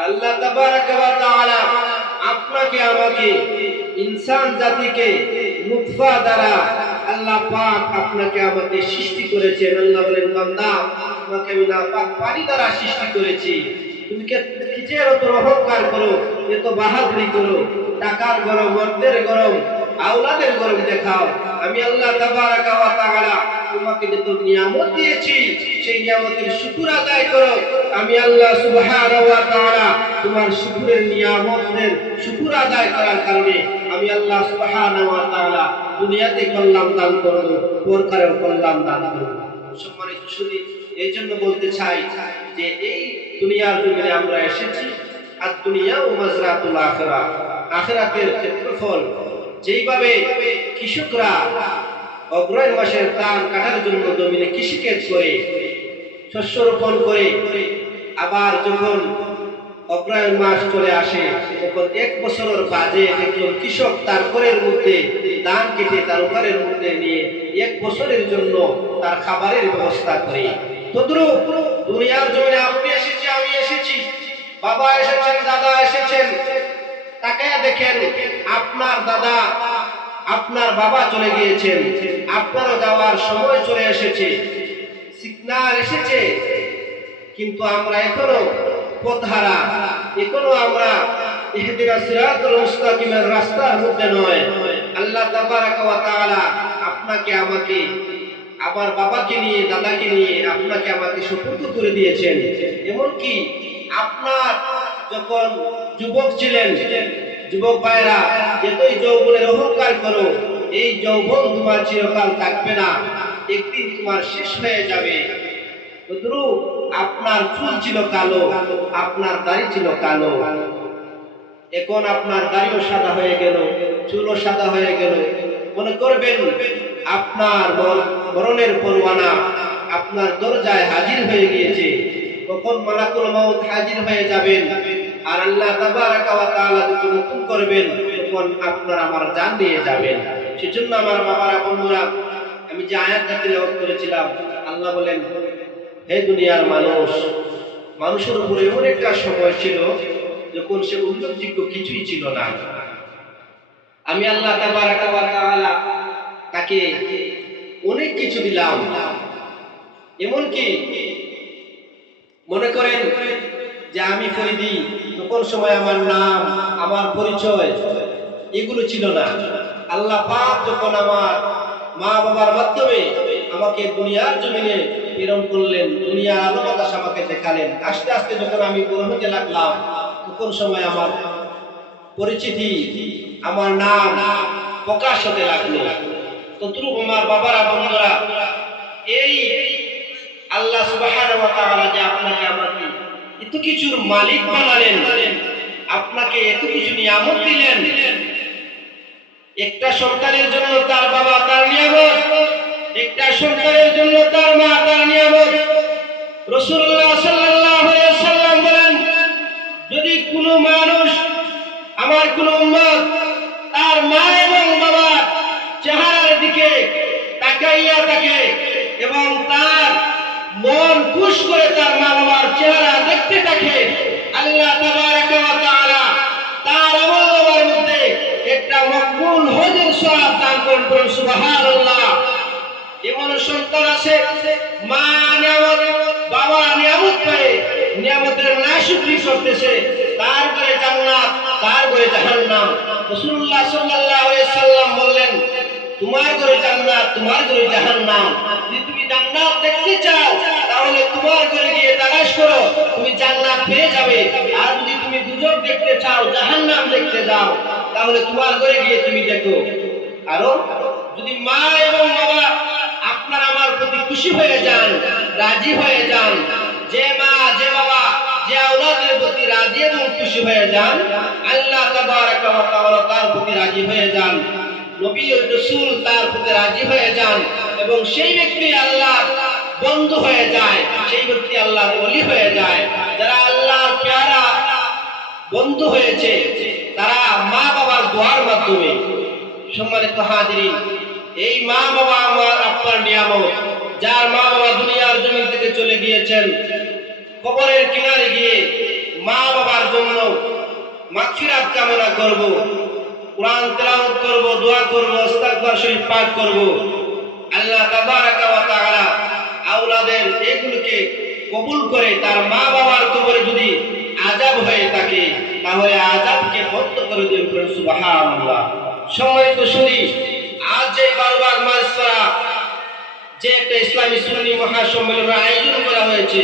আর আল্লাহ তাবারাকা ওয়া তাআলা আপনাকে আমাকে ইনসান জাতিকে নুতফা দ্বারা আল্লাহ পাক আপনাকে আমাকে সৃষ্টি করেছেন। আল্লাহ বলেন, বান্দা তোমাকে আমি নাপাক পানি দ্বারা সৃষ্টি করেছি, তুমি কিসের এত অহংকার করো, এত বাহাদুরি করো, টাকার গরম, অর্থের গরম, আওলাদের গরম দেখাও। আমি আল্লাহ তাবারাকা ওয়া তাআলা তোমাকে যত নিয়ামত দিয়েছি সেই নিয়ামতের শুকর আদায় করো। আমি আল্লাহ সুবহানাহু ওয়া তাআলা তোমার শুকরের নিয়ামতের শুকর আদায় করার কারণে আমি আল্লাহ সুবহানাহু ওয়া তাআলা দুনিয়াতে কল্যাণ দান করব, পরকালেও কল্যাণ দান করব। সম্মানিত শুধু এই জন্য বলতে চাই যে এই দুনিয়ার জমিনে আমরা এসেছি, আর দুনিয়া ও মাজরাতুল আখিরা, আখিরাতের ক্ষেত্রফল। যেইভাবে কৃষকরা অগ্রহায়ণ মাসের ধান কাটার জন্য জমিনে কৃষিকাজ করে, শস্য রোপণ করে, আবার যখন অগ্রহায়ণ মাস চলে আসে তখন এক বছরের বাজে একজন কৃষক তার ঘরের মধ্যে ধান কেটে তার ঘরের মধ্যে নিয়ে এক বছরের জন্য তার খাবারের ব্যবস্থা করে। তদ্রূপ দুনিয়ার জমিনে আপনি এসেছি, আমি এসেছি, বাবা এসেছেন, দাদা এসেছেন। তাকায়া দেখেন, আপনার দাদা আপনার বাবা চলে গিয়েছেন, আপনারও যাওয়ার সময় চলে এসেছে, সিগন্যাল এসেছে, কিন্তু আমরা এখনো পথহারা, এখনো আমরা ইহদিনাস সিরাতাল মুস্তাকিমের রাস্তার মধ্যে নয়। আল্লাহ তাবারাকা ওয়া তাআলা আপনাকে আমাকে, আমার বাবাকে নিয়ে, দাদাকে নিয়ে আপনাকে আমাকে সুপুর্দ করে দিয়েছেন। এমনকি আপনার যখন যুবক ছিলেন, যুবক ভাইরা, যতই যৌবনের অহংকার করো, এই যৌবন তোমার চিরকাল থাকবে না, একদিন তোমার শেষ হয়ে যাবে। আপনার চুল ছিল কালো, আপনার দাড়ি ছিল কালো, এখন আপনার দাড়িও সাদা হয়ে গেল, চুলও সাদা হয়ে গেল। মনে করবেন আপনার মরণের পরওয়ানা আপনার দরজায় হাজির হয়ে গিয়েছে, কখন মালাকুল মউত হাজির হয়ে যাবেন। আর আল্লাহ তাবারাকা ওয়া তাআলা যখন হুকুম করবেন তখন আপনার আমার জান নিয়ে যাবেন। সেজন্য আমার বাবারা, বন্ধুরা, আমি যে আয়াতটা তিলাওয়াত করেছিলাম, আল্লাহ বলেন, হে দুনিয়ার মানুষ, মানুষের উপরে এমন একটা সময় ছিল যখন সে উল্লেখযোগ্য কিছুই ছিল না। আমি আল্লাহ তাবারাকা ওয়া তাআলা তাকে অনেক কিছু দিলাম। এমনকি মনে করেন যে আমি ফরিদি, তখন সময় আমার নাম, আমার পরিচয় এগুলো ছিল না। আল্লাহ পাক যখন আমার মা বাবার মাধ্যমে আমাকে দুনিয়ার জমিনে প্রেরণ করলেন, দুনিয়ার আলো বাতাস আমাকে দেখালেন, আস্তে আস্তে যখন আমি বড় হতে লাগলাম তখন সময় আমার পরিচিতি, আমার নাম প্রকাশ হতে লাগলো। তদ্রূপ আমার বাবারা, বন্ধুরা, এই আল্লাহ সুবহানাহু ওয়া তাআলা যে আপনাকে আমাকে এত কিছুর মালিক বানালেন, আপনাকে এত কিছু নিয়ামত দিলেন। একটা সন্তানের জন্য তার বাবা তার নিয়ামত, একটা সন্তানের জন্য তার মা তার নিয়ামত। রাসূলুল্লাহ সাল্লাল্লাহু আলাইহি ওয়াসাল্লাম বলেন, যদি কোনো মানুষ, আমার কোনো উম্মত, তার মা এবং বাবার চেহারার দিকে তাকাইয়া থাকে এবং তার মন খুশ করে তার মা বাবার চেহারা দেখতে থাকে, আল্লাহ তাবারাকা ওয়া তাআলা তার আমল নামার মধ্যে একটা মকবুল হজের সওয়াব দান করবেন। সুবহানাল্লাহ। এমন সন্তান আছে, মা নিয়ামত, বাবা নিয়ামত পায়, নিয়ামতের নাশুকরি করতেছে, তার ঘরে জান্নাত, তার ঘরে জাহান্নাম। রাসূলুল্লাহ সাল্লাল্লাহু আলাইহি ওয়াসাল্লাম বললেন, তোমার ঘরে জান্নাত, তোমার ঘরে জাহান্নাম। যদি তুমি জান্নাত দেখতে চাও তাহলে তোমার ঘরে গিয়ে তালাশ করো, তুমি জান্নাত পেয়ে যাবে। আর যদি তুমি দুজক দেখতে চাও, জাহান্নাম দেখতে যাও, তাহলে তোমার ঘরে গিয়ে তুমি দেখো। কারণ যদি মা এবং বাবা আপনার আমার প্রতি খুশি হয়ে যান, রাজি হয়ে যান, যে মা যে বাবা যে আওলাদের প্রতি রাজি এবং খুশি হয়ে যান, আল্লাহ তাবারাকা ওয়া তাআলা তার প্রতি রাজি হয়ে যান, নবী ও রাসূল তার প্রতি রাজি হয়ে যান, এবং সেই ব্যক্তি আল্লাহর বন্ধু হয়ে যায়, সেই ব্যক্তি আল্লাহর ওলি হয়ে যায়। যারা আল্লাহর প্যারা বন্ধু হয়েছে তারা মা বাবার দোয়ার মাধ্যমে। সম্মানিত হাজিরিন, এই মা বাবা আমার আপনার নিয়ামত। যার মা বাবা দুনিয়ার জমিন থেকে চলে গিয়েছেন, কবরের কিনারে গিয়ে মা বাবার জন্য মাগফিরাত কামনা করব, কোরআন তেলাওয়াত করব, দোয়া করব, ইস্তিগফার শরীফ পাঠ করব। আল্লাহ তাবারাকা ওয়া তাআলা আওলাদের এগুলোকে কবুল করে তার মা বাবার কবরে যদি আযাব হয়ে থাকে তাহলে আযাবকে বন্ধ করে দিবেন। সুবহানাল্লাহ। সম্মানিত শুনি, আজ যে বারবার মাসরা যে একটা ইসলামী সুন্নি মহাসম্মেলনের আয়োজন করা হয়েছে,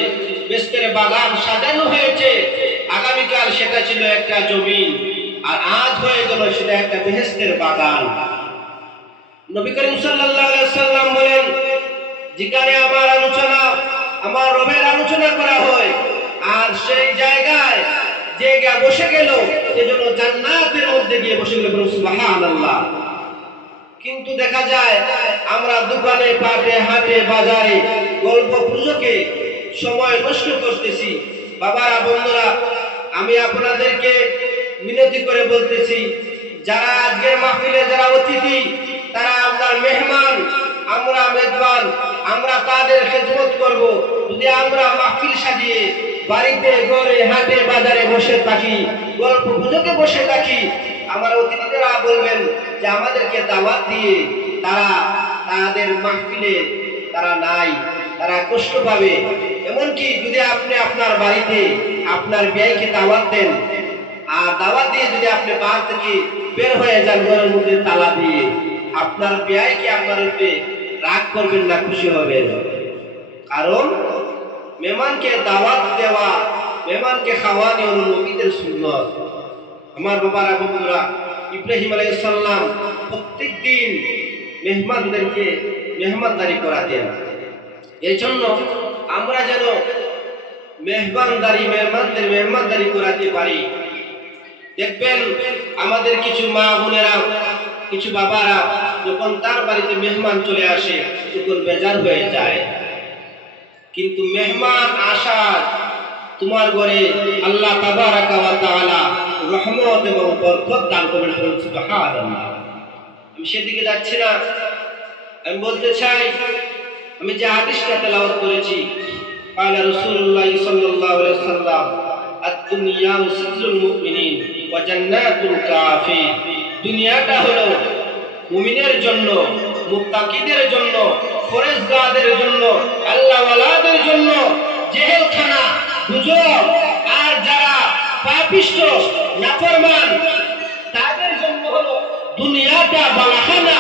বেস্তের বাগান সাজানো হয়েছে, আগামীকাল সেটা ছিল একটা জমিন, আর আজ হয়ে গেল সেটা একটা বেহেশতের বাগান। নবী করিম সাল্লাল্লাহু আলাইহি ওয়াসাল্লাম বলেন, যেখানে আমার আলোচনা, আমার রবের আলোচনা করা হয়, আর সেই জায়গায় যে বসে গেল সেজন্য জান্নাতের মধ্যে গিয়ে বসে গেল। সুবহানাল্লাহ। কিন্তু দেখা যায় আমরা দোকানে পাটে হাটে বাজারে গল্প পুজোকে সময় নষ্ট করতেছি। বাবারা, বন্ধুরা, আমি আপনাদেরকে মিনতি করে বলতেছি, যারা আজকের মাহফিলে যারা অতিথি, তারা আমরা মেহমান, আমরা মেজবান, আমরা তাদের খেদমত করব। যদি আমরা মাহফিল সাজিয়ে বাড়িতে ঘরে হাটে বাজারে বসে থাকি, গল্প পুজোকে বসে থাকি, আমার অতিথিরা বলবেন যে আমাদেরকে দাওয়াত দিয়ে তারা তাদের মাহফিলে তারা নাই, তারা কষ্ট পাবে। এমনকি যদি আপনি আপনার বাড়িতে আপনার বিয়াইকে দাওয়াত দেন, আর দাওয়াত দিয়ে যদি আপনি বাড়ি থেকে বের হয়ে যান ঘরের মধ্যে তালা দিয়ে, আপনার বিয়াইকে আপনার উপরে রাগ করবেন না, খুশি হবেন। কারণ মেহমানকে দাওয়াত দেওয়া, মেহমানকে খাওয়ানো হলো নবীদের সুন্নাত। আমার বাবারা, বন্ধুরা, ইব্রাহিম আলাইহিস সালাম প্রত্যেক দিন মেহমানদেরকে মেহমানদারি করাতেন। এই জন্য আমরা যেন মেহমানদের মেহমানদারি করাতে পারি। দেখবেন আমাদের কিছু মা বোনেরা, কিছু বাবারা যখন তার বাড়িতে মেহমান চলে আসে তখন বেজার হয়ে যায়। কিন্তু মেহমান আসা তোমার ঘরে আল্লাহ তাবারাকা ওয়া তাআলা রহমত এবং বরকত দান করবেন। সুবহানাল্লাহ। আমি সেদিকে যাচ্ছি না, আমি বলতে চাই, আমি যে হাদিসটা তেলাওয়াত করেছি, قال رسول الله صلى الله عليه وسلم الدنيا سجن المؤمنين وجنات الكافرين। দুনিয়াটা হলো মুমিনের জন্য, মুত্তাকিদের জন্য, ফরেজগারদের জন্য, আল্লাহ ওয়ালাদের জন্য জেলখানা, দুজক, আর যারা পাপিষ্ঠ নাফরমান তাদের জন্য হলো দুনিয়াটা বালাখানা।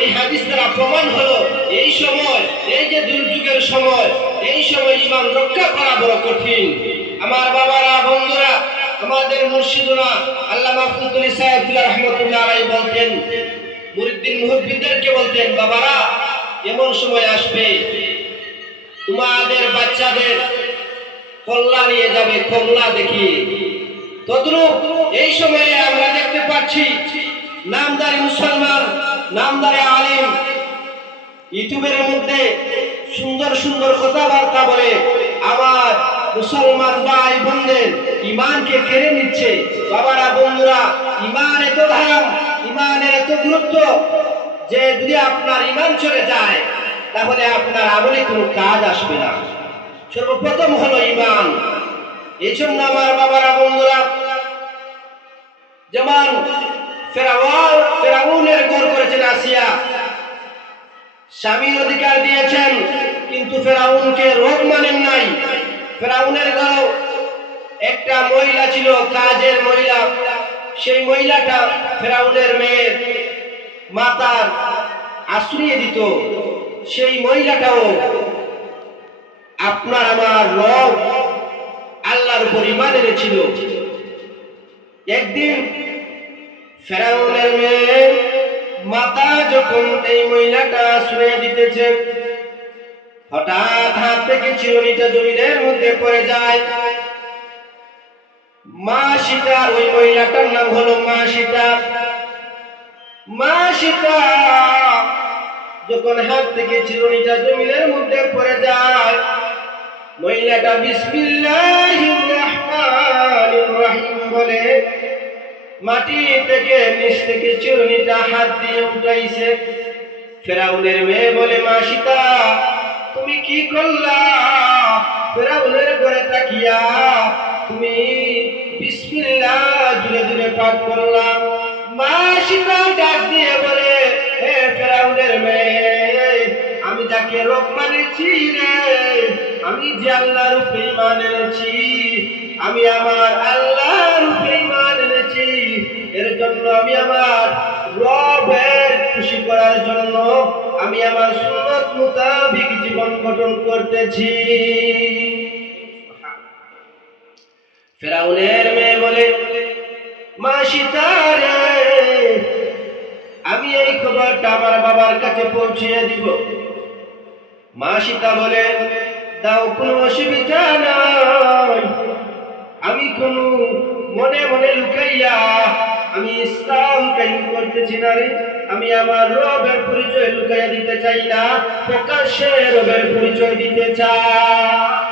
এই হাদিস দ্বারা প্রমাণ হলো এই সময়, এই যে দুর্যোগের সময়, এই সময় ঈমান রক্ষা করা বড় কঠিন। আমার বাবারা, বন্ধুরা, আমাদের মুর্শিদুনা আল্লামা ফজলুল সাহেব রাহমাতুল্লাহ আলাইহি বলতেন, মুরিদ্দিন মুহাদ্দিসদেরকে বলতেন, বাবারা, এমন সময় আসবে তোমাদের বাচ্চাদের কল্লা নিয়ে যাবে কল্লা দেখিয়ে। তদ্রূপ এই সময়ে আমরা দেখতে পাচ্ছি নামদারি মুসলমান, নামদারি আলিম ইউটিউবের মধ্যে সুন্দর সুন্দর কথাবার্তা বলে আমার মুসলমান ভাই বোনদের ইমানকে কেড়ে নিচ্ছে। বাবারা, বন্ধুরা, ইমান এত দাম, ইমানের এত গুরুত্ব যে যদি আপনার ইমান চলে যায় তাহলে আপনার আমলে কোনো কাজ আসবে না। সর্বপ্রথম হলো ইমান। এই জন্য আমার বাবারা, বন্ধুরা, যেমন ফেরাউনের ঘর করেছেন আসিয়া, স্বামীর অধিকার দিয়েছেন, কিন্তু ফেরাউনকে রোগ মানেন নাই। ফেরাউনের ঘর একটা মহিলা ছিল, কাজের মহিলা। সেই মহিলাটা ফেরাউনের মেয়ের মাতার আশ্রয় দিত। সেই মহিলাটাও আপনার আমার রব আল্লাহর উপর ঈমান এনেছিল। একদিন ফেরাউনের মেয়ে মাতা যখন এই মহিলাটা আশ্রয় দিতেছে, হঠাৎ হাত থেকে চিরুনিটা জমিনের মধ্যে পড়ে যায়। মা সীতা, ওই মহিলাটার নাম হলো মা সীতা। মা সীতা যখন হাত থেকে চিরুনিটা জমিনের মধ্যে পড়ে যায়, মহিলাটা বিসমিল্লাহির রহমানির রহিম বলে মাটি থেকে নিচ থেকে চিরুনিটা হাত দিয়ে উঠাইছে। ফেরাউনের মেয়ে বলে, মা সীতা, তুমি কি করলা? ফেরাউনের ঘরে তাকিয়া তুমি বিসমিল্লাহ জুড়ে জুড়ে পাঠ করলাম। মা সীতা ডাক দিয়ে বলে, হে ফেরাউনের মেয়ে, আমি যাকে রব মানেছি রে, আমি যে আল্লাহর উপরে ঈমান এনেছি, আমি আমার আল্লাহর উপরে ঈমান এনেছি, এর জন্য আমি আমার রবের খুশি করার জন্য আমি আমার সুন্নাত মোতাবেক জীবন গঠন করতেছি। ফেরাউনের মেয়ে বলে, মা সীতা রে, আমি এই খবরটা আমার বাবার কাছে পৌঁছিয়ে দিব। মা সীতা বলে, দাও, কোনো অসুবিধা নাই, আমি কোনো মনে মনে লুকাইয়া আমি ইসলাম কায়েম করতেছি না রে, আমি আমার রবের পরিচয় লুকাইয়া দিতে চাই না, প্রকাশ্যে রবের পরিচয় দিতে চাই।